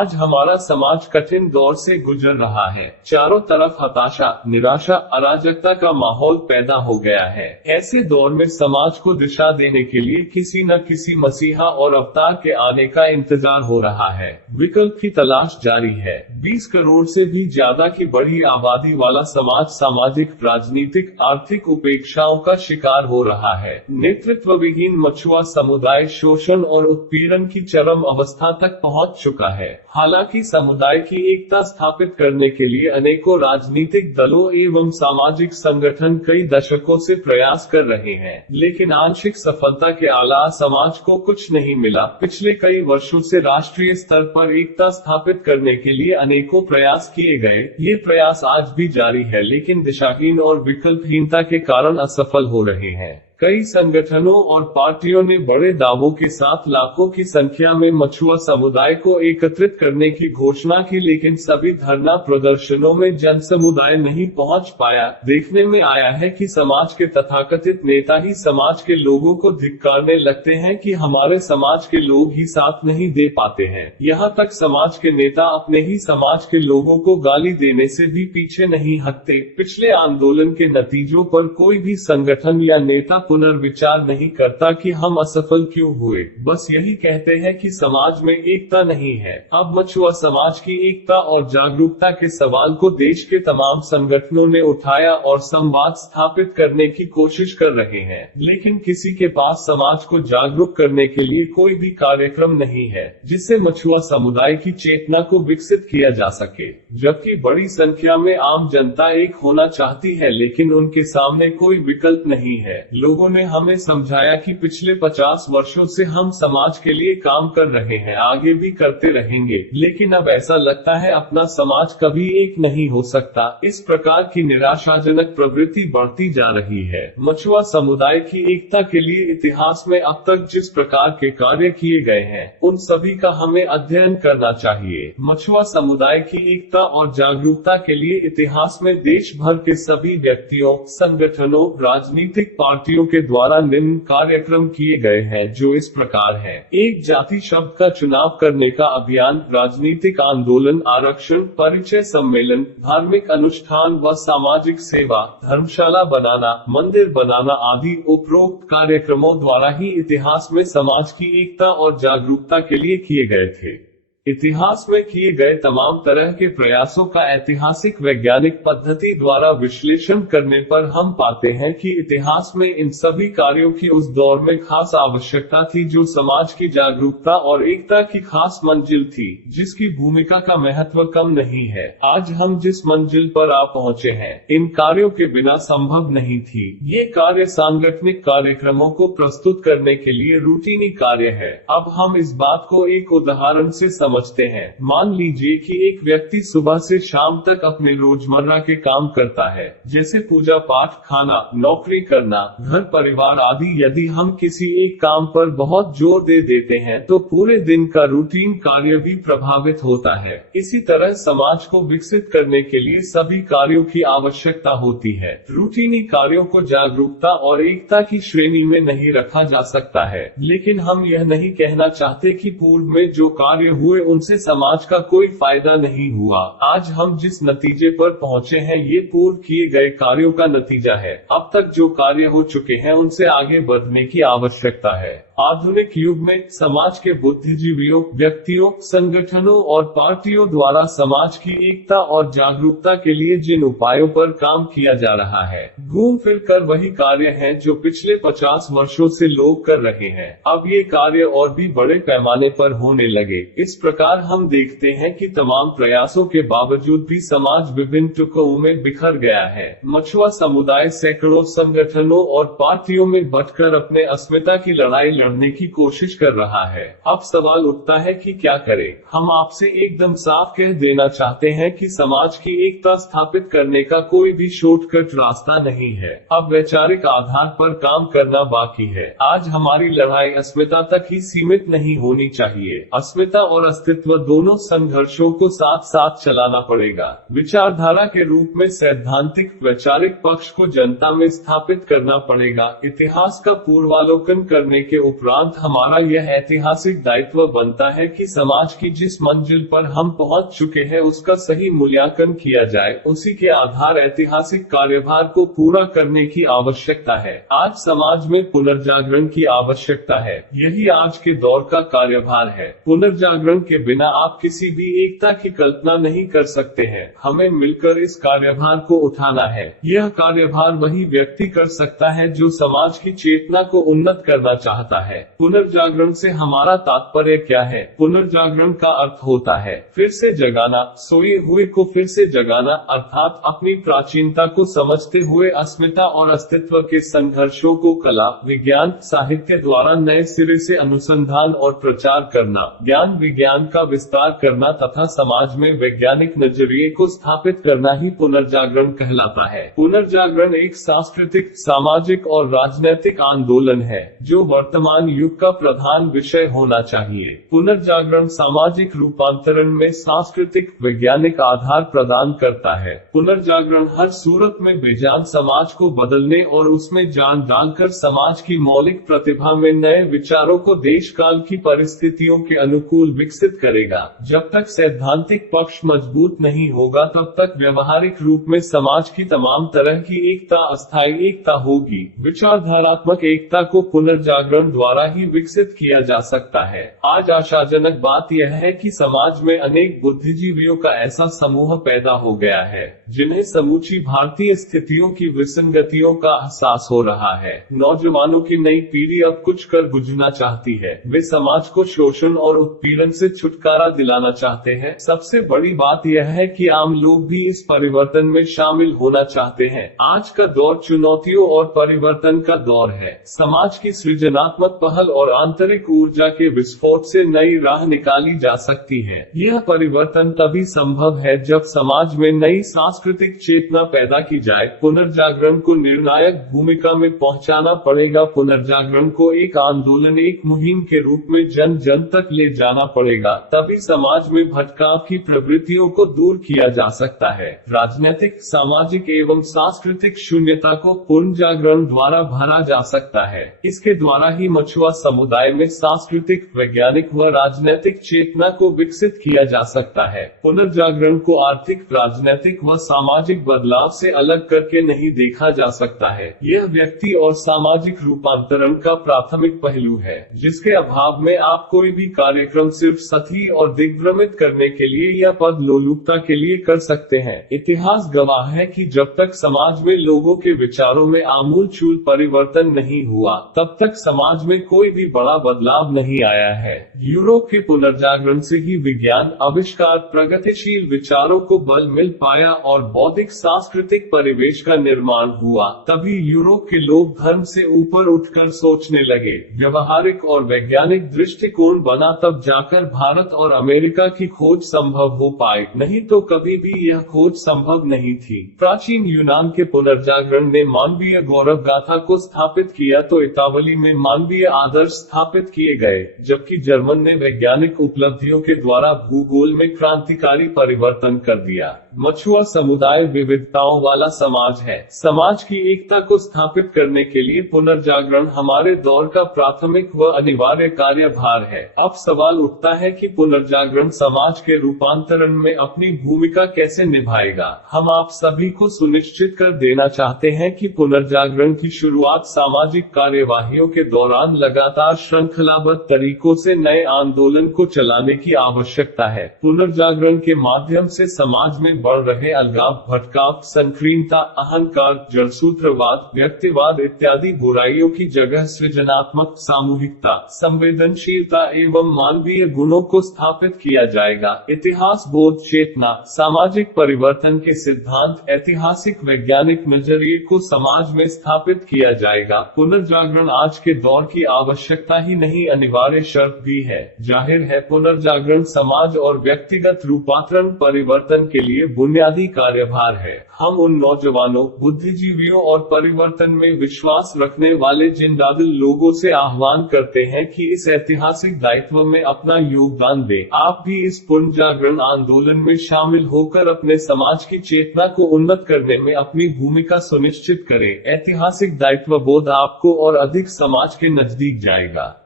आज हमारा समाज कठिन दौर से गुजर रहा है। चारों तरफ हताशा, निराशा, अराजकता का माहौल पैदा हो गया है। ऐसे दौर में समाज को दिशा देने के लिए किसी न किसी मसीहा और अवतार के आने का इंतजार हो रहा है। विकल्प की तलाश जारी है। 20 करोड़ से भी ज्यादा की बड़ी आबादी वाला समाज सामाजिक, राजनीतिक, आर्थिक उपेक्षाओं का शिकार हो रहा है। नेतृत्व विहीन मछुआ समुदाय शोषण और उत्पीड़न की चरम अवस्था तक पहुंच चुका है। हालांकि समुदाय की एकता स्थापित करने के लिए अनेकों राजनीतिक दलों एवं सामाजिक संगठन कई दशकों से प्रयास कर रहे हैं, लेकिन आंशिक सफलता के अलावा समाज को कुछ नहीं मिला। पिछले कई वर्षों से राष्ट्रीय स्तर पर एकता स्थापित करने के लिए अनेकों प्रयास किए गए। ये प्रयास आज भी जारी है, लेकिन दिशाहीन और विकल्पहीनता के कारण असफल हो रहे हैं। कई संगठनों और पार्टियों ने बड़े दावों के साथ लाखों की संख्या में मछुआ समुदाय को एकत्रित करने की घोषणा की, लेकिन सभी धरना प्रदर्शनों में जन समुदाय नहीं पहुंच पाया। देखने में आया है कि समाज के तथाकथित नेता ही समाज के लोगों को धिक्कारने लगते हैं कि हमारे समाज के लोग ही साथ नहीं दे पाते हैं। यहाँ तक समाज के नेता अपने ही समाज के लोगों को गाली देने से भी पीछे नहीं हटते। पिछले आंदोलन के नतीजों पर कोई भी संगठन या नेता पुनर्विचार नहीं करता कि हम असफल क्यों हुए, बस यही कहते हैं कि समाज में एकता नहीं है। अब मछुआ समाज की एकता और जागरूकता के सवाल को देश के तमाम संगठनों ने उठाया और संवाद स्थापित करने की कोशिश कर रहे हैं, लेकिन किसी के पास समाज को जागरूक करने के लिए कोई भी कार्यक्रम नहीं है जिससे मछुआ समुदाय की चेतना को विकसित किया जा सके। जबकि बड़ी संख्या में आम जनता एक होना चाहती है, लेकिन उनके सामने कोई विकल्प नहीं है। लोगों ने हमें समझाया कि पिछले 50 वर्षों से हम समाज के लिए काम कर रहे हैं, आगे भी करते रहेंगे, लेकिन अब ऐसा लगता है अपना समाज कभी एक नहीं हो सकता। इस प्रकार की निराशाजनक प्रवृत्ति बढ़ती जा रही है। मछुआ समुदाय की एकता के लिए इतिहास में अब तक जिस प्रकार के कार्य किए गए हैं, उन सभी का हमें अध्ययन करना चाहिए। मछुआ समुदाय की एकता और जागरूकता के लिए इतिहास में देश भर के सभी व्यक्तियों, संगठनों, राजनीतिक पार्टियों के द्वारा निम्न कार्यक्रम किए गए हैं, जो इस प्रकार है। एक जाति शब्द का चुनाव करने का अभियान, राजनीतिक आंदोलन, आरक्षण, परिचय सम्मेलन, धार्मिक अनुष्ठान व सामाजिक सेवा, धर्मशाला बनाना, मंदिर बनाना आदि उपरोक्त कार्यक्रमों द्वारा ही इतिहास में समाज की एकता और जागरूकता के लिए किए गए थे। इतिहास में किए गए तमाम तरह के प्रयासों का ऐतिहासिक वैज्ञानिक पद्धति द्वारा विश्लेषण करने पर हम पाते हैं कि इतिहास में इन सभी कार्यों की उस दौर में खास आवश्यकता थी, जो समाज की जागरूकता और एकता की खास मंजिल थी, जिसकी भूमिका का महत्व कम नहीं है। आज हम जिस मंजिल पर आ पहुंचे हैं, इन कार्यों के बिना संभव नहीं थी। ये कार्य सांगठनिक कार्यक्रमों को प्रस्तुत करने के लिए रूटीनी कार्य है। अब हम इस बात को एक उदाहरण से समझते हैं। मान लीजिए कि एक व्यक्ति सुबह से शाम तक अपने रोजमर्रा के काम करता है, जैसे पूजा पाठ, खाना, नौकरी करना, घर परिवार आदि। यदि हम किसी एक काम पर बहुत जोर दे देते हैं तो पूरे दिन का रूटीन कार्य भी प्रभावित होता है। इसी तरह समाज को विकसित करने के लिए सभी कार्यों की आवश्यकता होती है। रूटीनी कार्यों को जागरूकता और एकता की श्रेणी में नहीं रखा जा सकता है, लेकिन हम यह नहीं कहना चाहते कि पूर्व में जो कार्य हुए उनसे समाज का कोई फायदा नहीं हुआ। आज हम जिस नतीजे पर पहुंचे हैं, ये पूर्व किए गए कार्यों का नतीजा है। अब तक जो कार्य हो चुके हैं उनसे आगे बढ़ने की आवश्यकता है। आधुनिक युग में समाज के बुद्धिजीवियों, व्यक्तियों, संगठनों और पार्टियों द्वारा समाज की एकता और जागरूकता के लिए जिन उपायों पर काम किया जा रहा है, घूम फिर कर वही कार्य हैं जो पिछले 50 वर्षों से लोग कर रहे हैं। अब ये कार्य और भी बड़े पैमाने पर होने लगे। इस प्रकार हम देखते हैं कि तमाम प्रयासों के बावजूद भी समाज विभिन्न टुकड़ों में बिखर गया है। मछुआ समुदाय सैकड़ों संगठनों और पार्टियों में बंटकर अपने अस्मिता की लड़ाई लड़ने की कोशिश कर रहा है। अब सवाल उठता है कि क्या करें। हम आपसे एकदम साफ कह देना चाहते हैं कि समाज की एकता स्थापित करने का कोई भी शॉर्टकट रास्ता नहीं है। अब वैचारिक आधार पर काम करना बाकी है। आज हमारी लड़ाई अस्मिता तक ही सीमित नहीं होनी चाहिए। अस्मिता और अस्तित्व दोनों संघर्षों को साथ साथ चलाना पड़ेगा। विचारधारा के रूप में सैद्धांतिक वैचारिक पक्ष को जनता में स्थापित करना पड़ेगा। इतिहास का पूर्वालोकन करने के उपरांत हमारा यह ऐतिहासिक दायित्व बनता है कि समाज की जिस मंजिल पर हम पहुंच चुके हैं उसका सही मूल्यांकन किया जाए, उसी के आधार ऐतिहासिक कार्यभार को पूरा करने की आवश्यकता है। आज समाज में पुनर्जागरण की आवश्यकता है, यही आज के दौर का कार्यभार है। पुनर्जागरण के बिना आप किसी भी एकता की कल्पना नहीं कर सकते हैं। हमें मिलकर इस कार्यभार को उठाना है। यह कार्यभार वही व्यक्ति कर सकता है जो समाज की चेतना को उन्नत करना चाहता है। पुनर्जागरण से हमारा तात्पर्य क्या है? पुनर्जागरण का अर्थ होता है फिर से जगाना, सोए हुए को फिर से जगाना, अर्थात अपनी प्राचीनता को समझते हुए अस्मिता और अस्तित्व के संघर्षों को कला, विज्ञान, साहित्य द्वारा नए सिरे से अनुसंधान और प्रचार करना, ज्ञान विज्ञान का विस्तार करना तथा समाज में वैज्ञानिक नजरिए को स्थापित करना ही पुनर्जागरण कहलाता है। पुनर्जागरण एक सांस्कृतिक, सामाजिक और राजनैतिक आंदोलन है जो वर्तमान युग का प्रधान विषय होना चाहिए। पुनर्जागरण सामाजिक रूपांतरण में सांस्कृतिक, वैज्ञानिक आधार प्रदान करता है। पुनर्जागरण हर सूरत में बेजान समाज को बदलने और उसमें जान डालकर समाज की मौलिक प्रतिभा में नए विचारों को देश काल की परिस्थितियों के अनुकूल विकसित करेगा। जब तक सैद्धांतिक पक्ष मजबूत नहीं होगा तब तक व्यवहारिक रूप में समाज की तमाम तरह की एकता अस्थायी एकता होगी। विचारधारात्मक एकता को पुनर्जागरण द्वारा ही विकसित किया जा सकता है। आज आशाजनक बात यह है कि समाज में अनेक बुद्धिजीवियों का ऐसा समूह पैदा हो गया है जिन्हें समूची भारतीय स्थितियों की विसंगतियों का एहसास हो रहा है। नौजवानों की नई पीढ़ी अब कुछ कर गुजरना चाहती है। वे समाज को शोषण और उत्पीड़न से छुटकारा दिलाना चाहते हैं। सबसे बड़ी बात यह है कि आम लोग भी इस परिवर्तन में शामिल होना चाहते हैं। आज का दौर चुनौतियों और परिवर्तन का दौर है। समाज की सृजनात्मक पहल और आंतरिक ऊर्जा के विस्फोट से नई राह निकाली जा सकती है। यह परिवर्तन तभी संभव है जब समाज में नई सांस्कृतिक चेतना पैदा की जाए। पुनर्जागरण को निर्णायक भूमिका में पहुंचाना पड़ेगा। पुनर्जागरण को एक आंदोलन, एक मुहिम के रूप में जन जन तक ले जाना पड़ेगा। तभी समाज में भटकाव की प्रवृत्तियों को दूर किया जा सकता है। राजनीतिक, सामाजिक एवं सांस्कृतिक शून्यता को पुनर्जागरण द्वारा भरा जा सकता है। इसके द्वारा ही मछुआ समुदाय में सांस्कृतिक, वैज्ञानिक व राजनीतिक चेतना को विकसित किया जा सकता है। पुनर्जागरण को आर्थिक, राजनीतिक व सामाजिक बदलाव से अलग करके नहीं देखा जा सकता है। यह व्यक्ति और सामाजिक रूपांतरण का प्राथमिक पहलू है, जिसके अभाव में आप कोई भी कार्यक्रम सिर्फ सतही और दिग्भ्रमित करने के लिए या पद लोलुपता के लिए कर सकते हैं। इतिहास गवाह है कि जब तक समाज में लोगों के विचारों में आमूलचूल परिवर्तन नहीं हुआ, तब तक समाज में कोई भी बड़ा बदलाव नहीं आया है। यूरोप के पुनर्जागरण से ही विज्ञान, आविष्कार, प्रगतिशील विचारों को बल मिल पाया और बौद्धिक सांस्कृतिक परिवेश का निर्माण हुआ। तभी यूरोप के लोग धर्म से ऊपर उठकर सोचने लगे। व्यवहारिक और वैज्ञानिक दृष्टिकोण बना तब जाकर भारत और अमेरिका की खोज संभव हो पाई, नहीं तो कभी भी यह खोज संभव नहीं थी। प्राचीन यूनान के पुनर्जागरण ने मानवीय गौरव गाथा को स्थापित किया तो इतावली में मानवीय आदर्श स्थापित किए गए, जबकि जर्मन ने वैज्ञानिक उपलब्धियों के द्वारा भूगोल में क्रांतिकारी परिवर्तन कर दिया। मछुआ समुदाय विविधताओं वाला समाज है। समाज की एकता को स्थापित करने के लिए पुनर्जागरण हमारे दौर का प्राथमिक व अनिवार्य कार्यभार है। अब सवाल उठता है कि पुनर्जागरण समाज के रूपांतरण में अपनी भूमिका कैसे निभाएगा। हम आप सभी को सुनिश्चित कर देना चाहते हैं कि पुनर्जागरण की शुरुआत सामाजिक कार्यवाहियों के दौरान लगातार श्रृंखलाबद्ध तरीकों से नए आंदोलन को चलाने की आवश्यकता है। पुनर्जागरण के माध्यम से समाज में बढ़ रहे अलगाव, भटकाव, संकीर्णता, अहंकार, जड़सूत्रवाद, व्यक्तिवाद इत्यादि बुराइयों की जगह सृजनात्मक, सामूहिकता, संवेदनशीलता एवं मानवीय गुणों को स्थापित किया जाएगा। इतिहास बोध, चेतना, सामाजिक परिवर्तन के सिद्धांत, ऐतिहासिक वैज्ञानिक नजरिए को समाज में स्थापित किया जाएगा। पुनर्जागरण आज के दौर की आवश्यकता ही नहीं, अनिवार्य शर्त भी है। जाहिर है पुनर्जागरण समाज और व्यक्तिगत रूपांतरण परिवर्तन के लिए बुनियादी कार्यभार है। हम उन नौजवानों, बुद्धिजीवियों और परिवर्तन में विश्वास रखने वाले जिंदादिल लोगों से आह्वान करते हैं कि इस ऐतिहासिक दायित्व में अपना योगदान दें। आप भी इस पुनर्जागरण आंदोलन में शामिल होकर अपने समाज की चेतना को उन्नत करने में अपनी भूमिका सुनिश्चित करें। ऐतिहासिक दायित्व बोध आपको और अधिक समाज के नजदीक जाएगा।